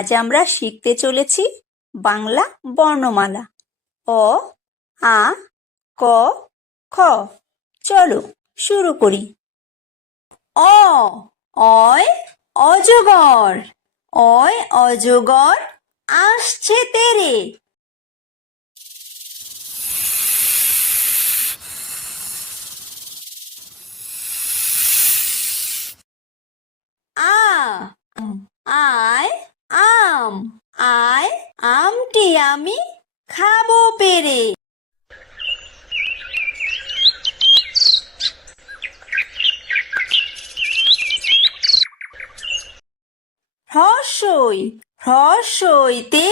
আজ আমরা শিখতে চলেছি বাংলা বর্ণমালা অ, আ, ক, খ। চলো শুরু করি। অ, অয় অজগর, অয় অজগর আসছে তেরে। আ, আয় আম, আয় আমটি আমি খাবো পেরে। হ্রস্বই, হ্রস্বইতে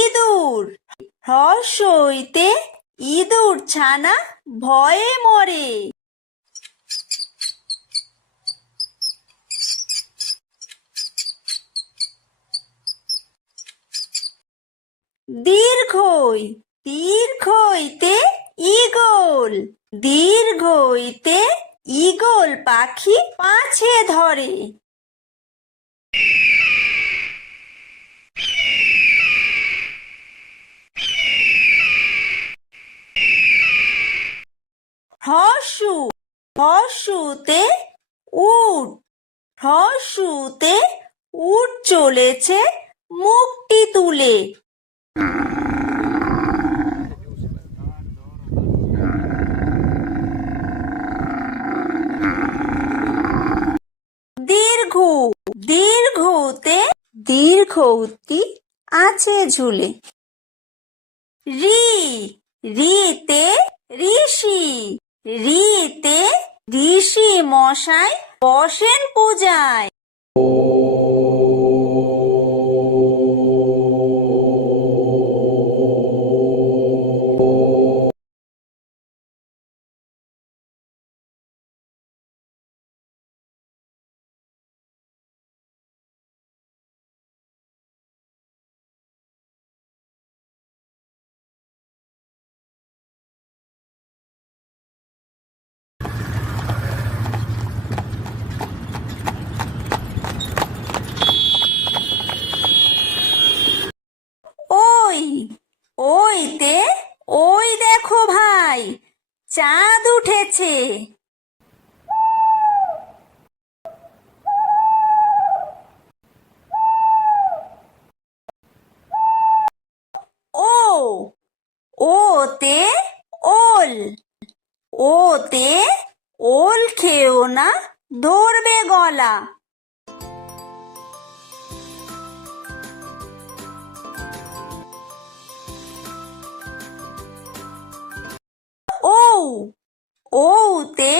ইঁদুর, হ্রস্বইতে ইঁদুর ছানা ভয়ে মরে। দীর্ঘই, দীর্ঘইতে ঈগল, দীর্ঘইতে ঈগল পাখি পাছে ধরে। হ্রস্ব, হ্রস্বতে উট, হ্রস্বতে উট চলেছে মুখটি তুলে। দীর্ঘ, দীর্ঘতে দীর্ঘউতি আছে ঝুলে। রি, রিতে ঋষি, রিতে ঋষি মশাই বসেন পূজায়। ওই, ওইতে ওই দেখো ভাই চাঁদ উঠেছে। ও, ওতে ওল, ওতে ওল খেও না ধরবে গলা। ও, ওতে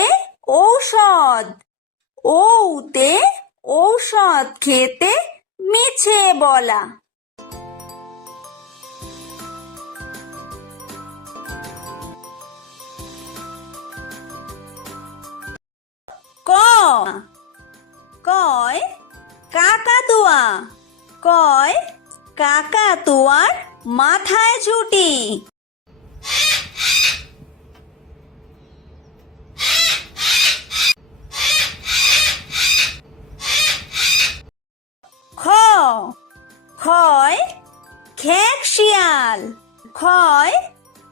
ঔষধ, ওতে ঔষধ খেতে মিছে বলা। ক, কয় কাকাতুয়া, কয় কাকাতুয়ার মাথায় ঝুঁটি। খ, খয় খেক শিয়াল, খয়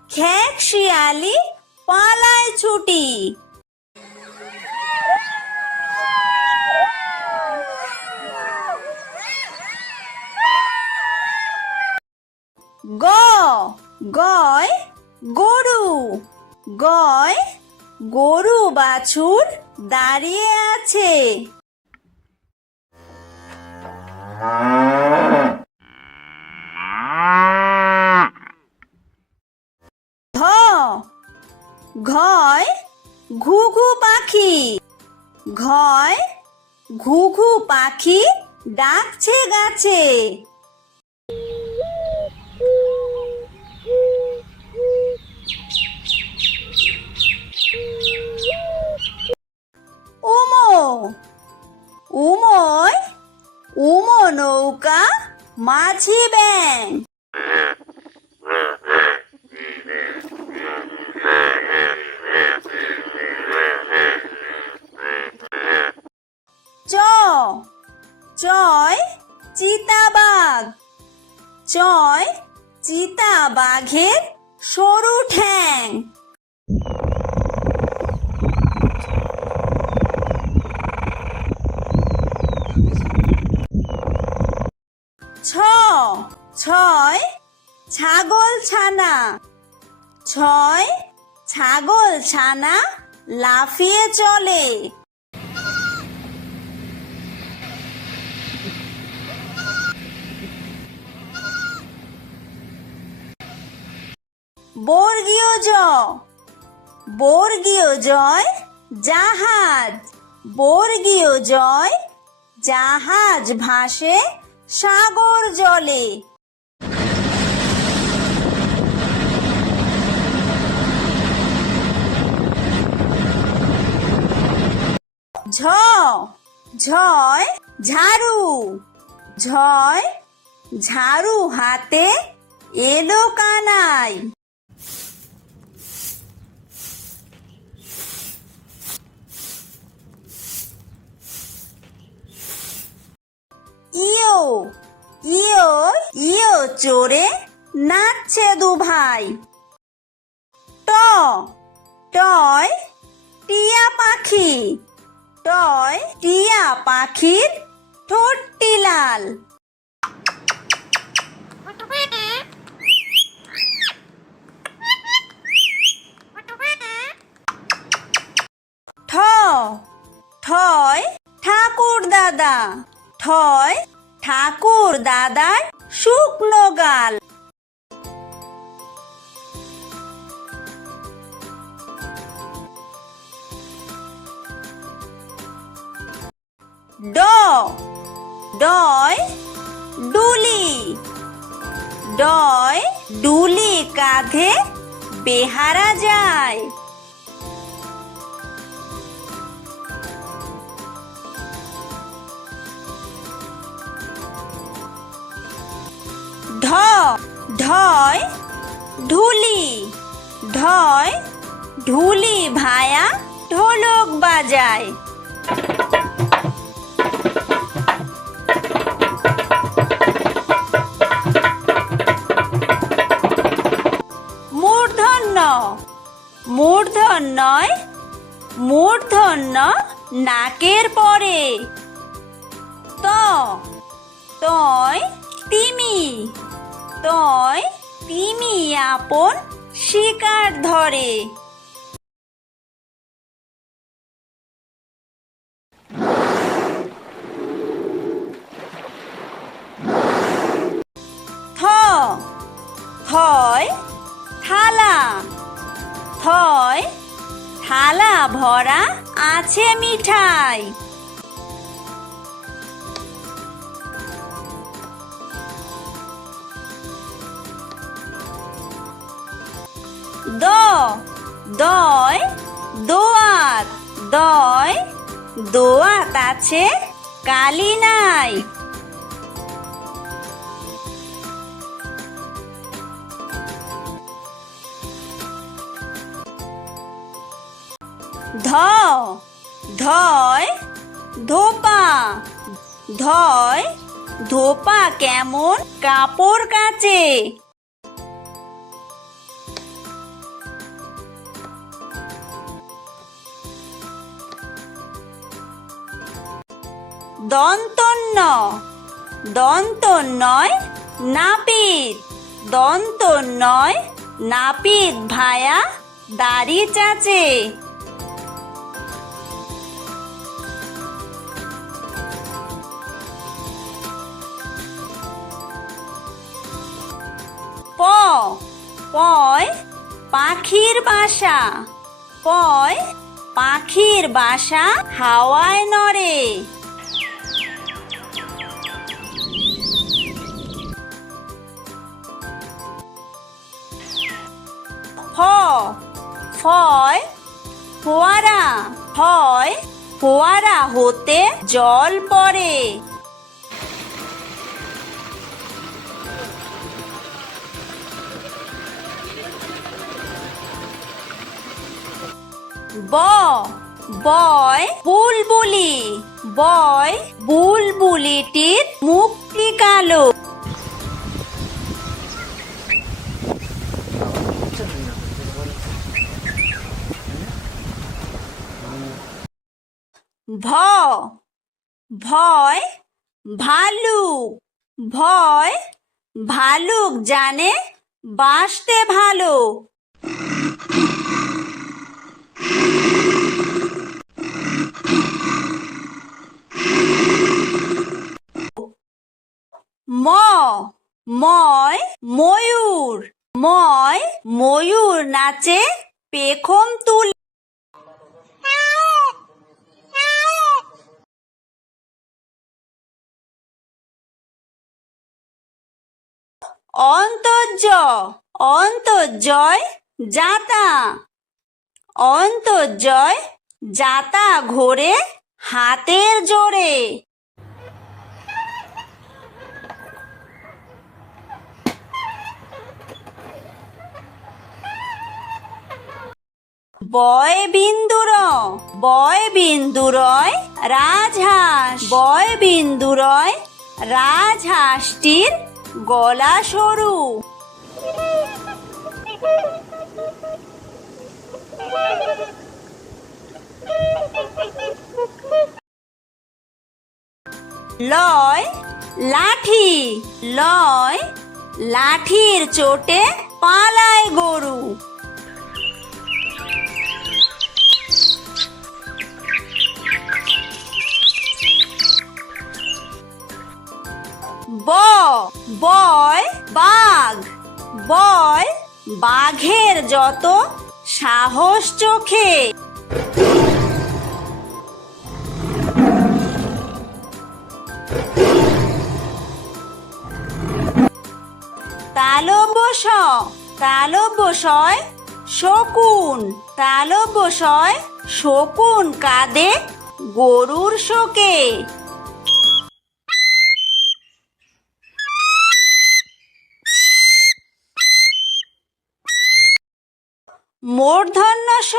খেক শিয়ালি পালায় ছুটি। গ, গয় গরু, গয় গরু বাছুর দাঁড়িয়ে আছে। ঘ, ঘয় ঘুঘু পাখি, ঘয় ঘুঘু পাখি ডাকছে গাছে। উমো, উময় উমো নৌকা মাঝি ব্যাং। চ, চয় চিতাবাঘ। চয় চিতাবাঘের সরু ঠ্যাং। ছয় ছাগল ছানা। ছয় ছাগল ছানা লাফিয়ে চলে। বর্গীয় জ। বর্গীয় জয় জাহাজ। বর্গীয় জয় জাহাজ ভাসে সাগর জলে। ঝ। ঝয় ঝাড়ু। ঝয় ঝাড়ু হাতে এলো কানাই। ইয়ো। ইয়ো ইয়ো চড়ে নাচছে দু ভাই। ট। টয় টিয়া পাখি। টয় টিয়া পাখির ঠোঁটটি লাল। ঠ। ঠয় ঠাকুর দাদা। ঠয় ঠাকুর দাদার শুকনো গাল। ড। ডয় ডুলি। ডয় ডুলি কাঁধে বেহারা যায়। ঢ। ঢয় ঢুলি। ঢয় ঢুলি ভায়া ঢোলক বাজায়। মূর্ধন্য। মূর্ধন্যয় মূর্ধন্য নাকের পরে। ত। তয় তিমি। তয় তিমি আপন শিকার ধরে। থ। থয় থালা। থয় থালা ভরা আছে মিঠাই। দ। দয় দোয়াত। দয় দোয়াত আছে কালি নাই। ধ। ধয় ধোপা। ধয় ধোপা কেমন কাপড় কাচে। দন্তন্য। দন্তন্যয় নাপিত। দন্তন্যয় নাপিত ভায়া দাড়ি চাচে। প। পয় পাখির বাসা। পয় পাখির বাসা হাওয়ায় নড়ে। ফ। ফয় ফোয়ারা। ফয় ফোয়ারা হতে জল পড়ে। ব। বয় বুলবুলি, বয় বুলবুলিটির মুখটি কালো। ভ ভয় ভালুক, ভয় ভালুক জানে বাসতে ভালো। ম ময় ময়ূর, ময় ময়ূর নাচে পেখম তুলে। অন্তর্য অন্তর্জয় যাতা, অন্তর্জয় যাতা ঘোরে হাতের জোরে। বয় বিন্দুর, বয় বিন্দুরয় রাজহাঁস, বয় বিন্দুরয় রাজহাঁসটির গলা সরু। লয় লাঠি, লয় লাঠির চোটে পালায় গরু। ব বয় বাঘ, বয় বাঘের যত সাহস চোখে। তালব্য তালব্যশয় শকুন, তালব্যশয় শকুন কাঁদে গরুর শোকে। মূর্ধন্য ষ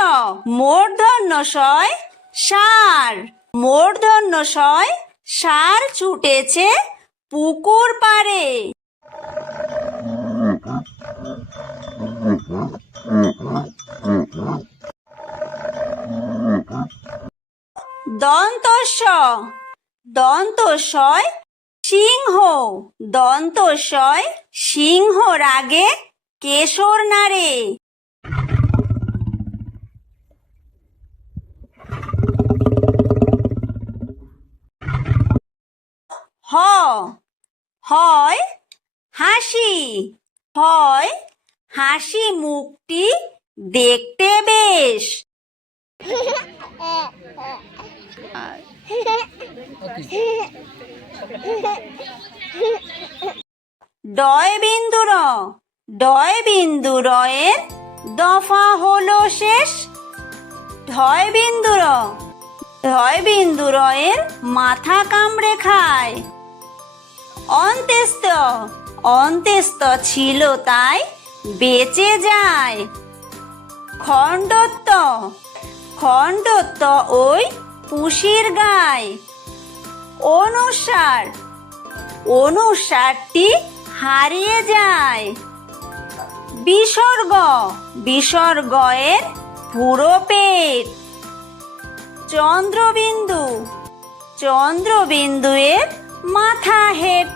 মূর্ধন্য শয় ষাঁড়, মূর্ধন্য শয় ষাঁড় ছুটেছে পুকুর পাড়ে। দন্তস্ব দন্তস্বয় সিংহ, দন্তস্বয় সিংহ রাগে কেশর নাড়ে। হ হয় হাসি, হয় হাসি মুখটি দেখতে বেশ। ডয় বিন্দুর, ডয় বিন্দুরয়ের দফা হলো শেষ। ঢয় বিন্দুর, ঢয় বিন্দুরয়ের মাথা কামড়ে খায়। অন্ত্যেস্ত, অন্ত্যেস্ত ছিল তাই বেঁচে যায়। খণ্ডত্ব, খণ্ডত্ব ওই পুষির গায়। অনুসার, অনুসারটি হারিয়ে যায়। বিসর্গ, বিসর্গয়ের পুরো পেট। চন্দ্রবিন্দু, চন্দ্রবিন্দুয়ের মাথা হেট।